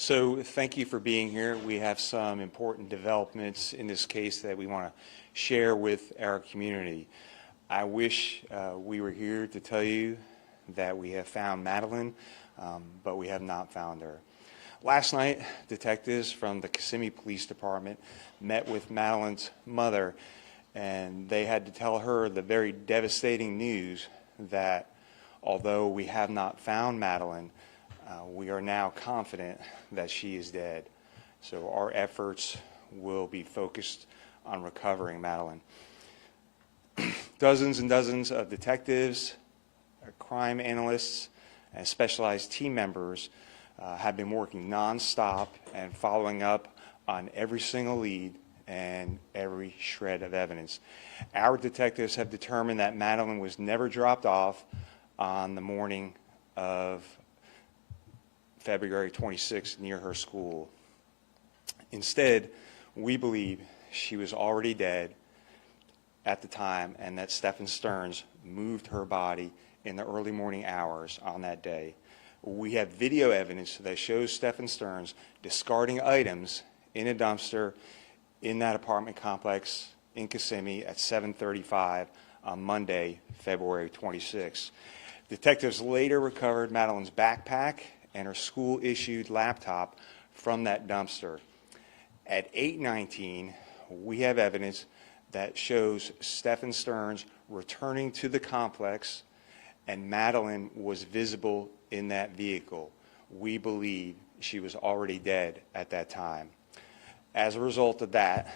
So thank you for being here. We have some important developments in this case that we want to share with our community. I wish we were here to tell you that we have found Madeline, but we have not found her. Last night, detectives from the Kissimmee Police Department met with Madeline's mother, and they had to tell her the very devastating news that although we have not found Madeline, we are now confident that she is dead. So our efforts will be focused on recovering Madeline. Dozens and dozens of detectives, crime analysts, and specialized team members have been working nonstop and following up on every single lead and every shred of evidence. Our detectives have determined that Madeline was never dropped off on the morning of February 26th near her school. Instead, we believe she was already dead at the time and that Stephen Stearns moved her body in the early morning hours on that day. We have video evidence that shows Stephen Stearns discarding items in a dumpster in that apartment complex in Kissimmee at 7:35 on Monday, February 26th. Detectives later recovered Madeline's backpack and her school-issued laptop from that dumpster. At 8:19, we have evidence that shows Stephen Stearns returning to the complex, and Madeline was visible in that vehicle. We believe she was already dead at that time. As a result of that,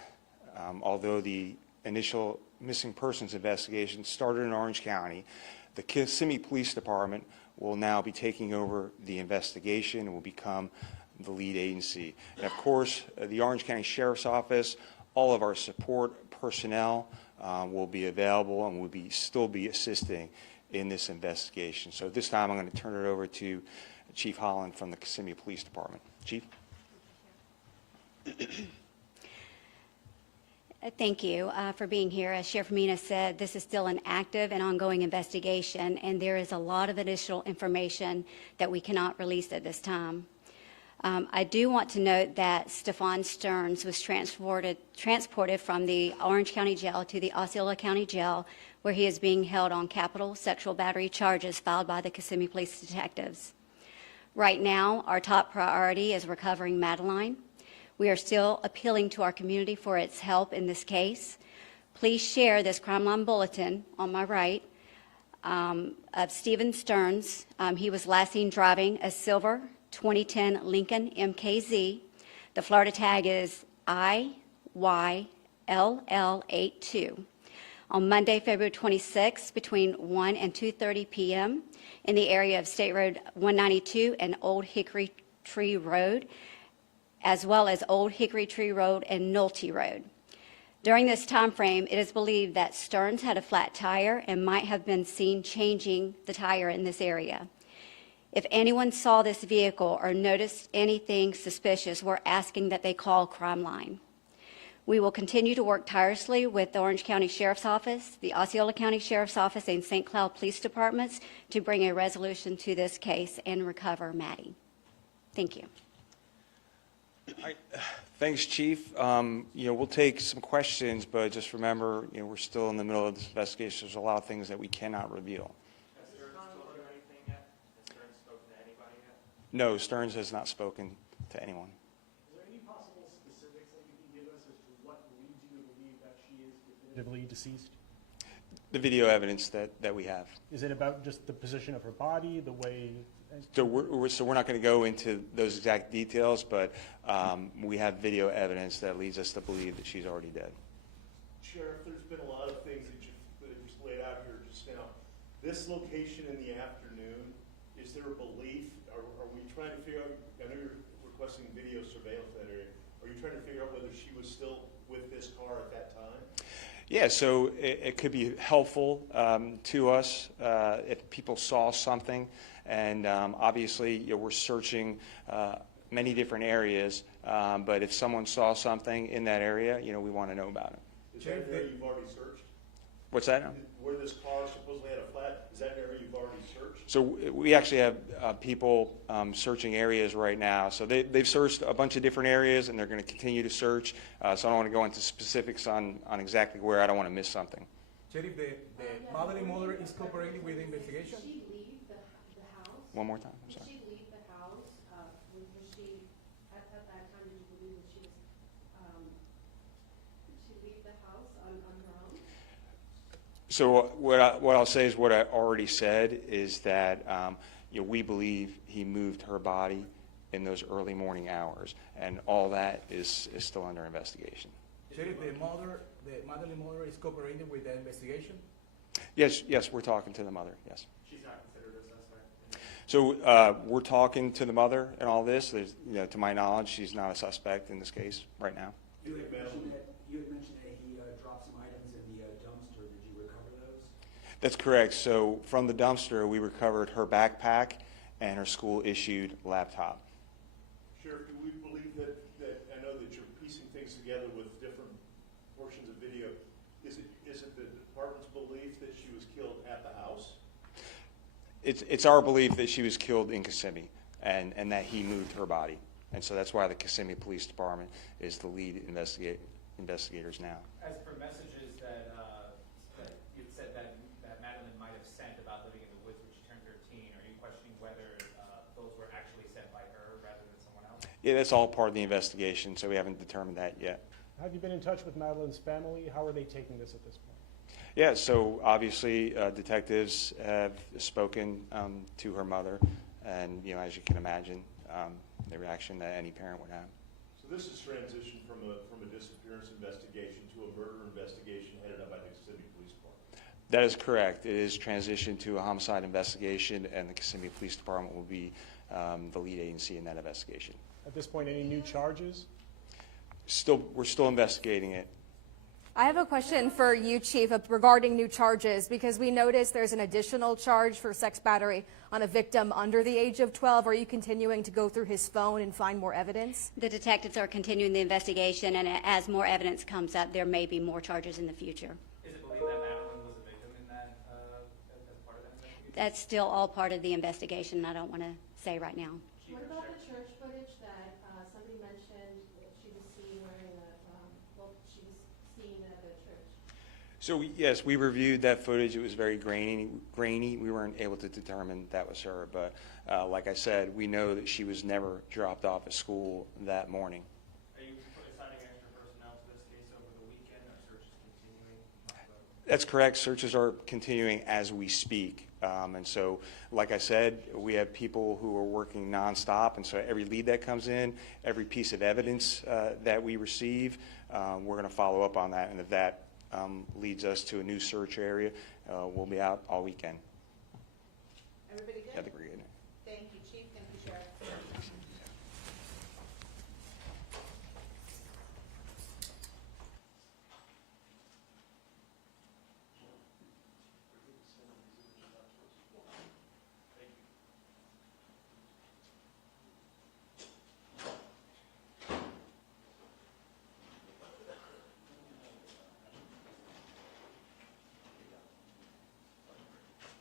although the initial missing persons investigation started in Orange County, the Kissimmee Police Department will now be taking over the investigation and will become the lead agency. And of course, the Orange County Sheriff's Office, all of our support personnel will be available and will still be assisting in this investigation. So this time I'm going to turn it over to Chief Holland from the Kissimmee Police Department. Chief? Thank you for being here. As Sheriff Mina said, this is still an active and ongoing investigation, and there is a lot of additional information that we cannot release at this time. I do want to note that Stephen Stearns was transported from the Orange County Jail to the Osceola County Jail, where he is being held on capital sexual battery charges filed by the Kissimmee Police detectives. Right now, our top priority is recovering Madeline. We are still appealing to our community for its help in this case. Please share this crime line bulletin on my right of Stephen Stearns. He was last seen driving a silver 2010 Lincoln MKZ. The Florida tag is IYLL82. On Monday, February 26th, between 1 and 2:30 p.m. in the area of State Road 192 and Old Hickory Tree Road, as well as Old Hickory Tree Road and Nolte Road. During this time frame, it is believed that Stearns had a flat tire and might have been seen changing the tire in this area. If anyone saw this vehicle or noticed anything suspicious, we're asking that they call Crime Line. We will continue to work tirelessly with the Orange County Sheriff's Office, the Osceola County Sheriff's Office, and St. Cloud Police Departments to bring a resolution to this case and recover Maddie. Thank you. All right. Thanks, Chief. We'll take some questions, but just remember, we're still in the middle of this investigation. There's a lot of things that we cannot reveal. Has Stearns spoken to anything yet? Has Stearns spoken to anybody yet? No, Stearns has not spoken to anyone. Is there any possible specifics that you can give us as to what leads you to believe that she is definitively deceased? The video evidence that we have. Is it about just the position of her body, the way? So we're not going to go into those exact details, but we have video evidence that leads us to believe that she's already dead. Sheriff, there's been a lot of things that you've just laid out here just now. This location in the afternoon, is there a belief, are we trying to figure out, I know you're requesting video surveillance in that area, are you trying to figure out whether she was still with this car at that time? Yeah, so it could be helpful to us if people saw something. And obviously, we're searching many different areas, but if someone saw something in that area, we want to know about it. Is that an area you've already searched? What's that now? Where this car supposedly had a flat, is that an area you've already searched? So we actually have people searching areas right now. So they've searched a bunch of different areas, and they're going to continue to search. So I don't want to go into specifics on exactly where. I don't want to miss something. Sheriff, the Madeline mother is cooperating with the investigation? Did she leave the house? One more time, I'm Did sorry. she leave the house? Was she, at that time, did you believe that she was, did she leave the house on her own? So what I'll say is what I already said is that we believe he moved her body in those early morning hours, and all that is still under investigation. Sheriff, the Madeline mother is cooperating with the investigation? Yes, we're talking to the mother, yes. She's not considered a suspect. So we're talking to the mother and all this. There's, to my knowledge, she's not a suspect in this case right now. You had mentioned that he dropped some items in the dumpster. Did you recover those? That's correct. So from the dumpster, we recovered her backpack and her school-issued laptop. Sheriff, do we believe that I know that you're piecing things together with different portions of video. Is it the department's belief that she was killed at the house? It's our belief that she was killed in Kissimmee and that he moved her body. And so that's why the Kissimmee Police Department is the lead investigators now. As for messages that you said that Madeline might have sent about living in the woods when she turned 13, are you questioning whether those were actually sent by her rather than someone else? Yeah, that's all part of the investigation, so we haven't determined that yet. Have you been in touch with Madeline's family? How are they taking this at this point? Yeah, so obviously detectives have spoken to her mother, and as you can imagine, the reaction that any parent would have. So this is transitioned from a disappearance investigation to a murder investigation headed up by the Kissimmee Police Department. That is correct. It is transitioned to a homicide investigation, and the Kissimmee Police Department will be the lead agency in that investigation. At this point, any new charges? We're still investigating it. I have a question for you, Chief, regarding new charges, because we noticed there's an additional charge for sex battery on a victim under the age of 12. Are you continuing to go through his phone and find more evidence? The detectives are continuing the investigation, and as more evidence comes up, there may be more charges in the future. Is it believed that Madeline was a victim in that as part of that investigation? That's still all part of the investigation. I don't want to say right now. What about the church footage that somebody mentioned that she was seen wearing she was seen at the church? So yes, we reviewed that footage. It was very grainy. We weren't able to determine that was her, but like I said, we know that she was never dropped off at school that morning. Are you assigning extra personnel to this case over the weekend? Are searches continuing? That's correct. Searches are continuing as we speak. And so, like I said, we have people who are working nonstop, and so every lead that comes in, every piece of evidence that we receive, we're going to follow up on that, and if that leads us to a new search area, we'll be out all weekend. Everybody good? I think we're good. Thank you, Chief. Thank you, Sheriff.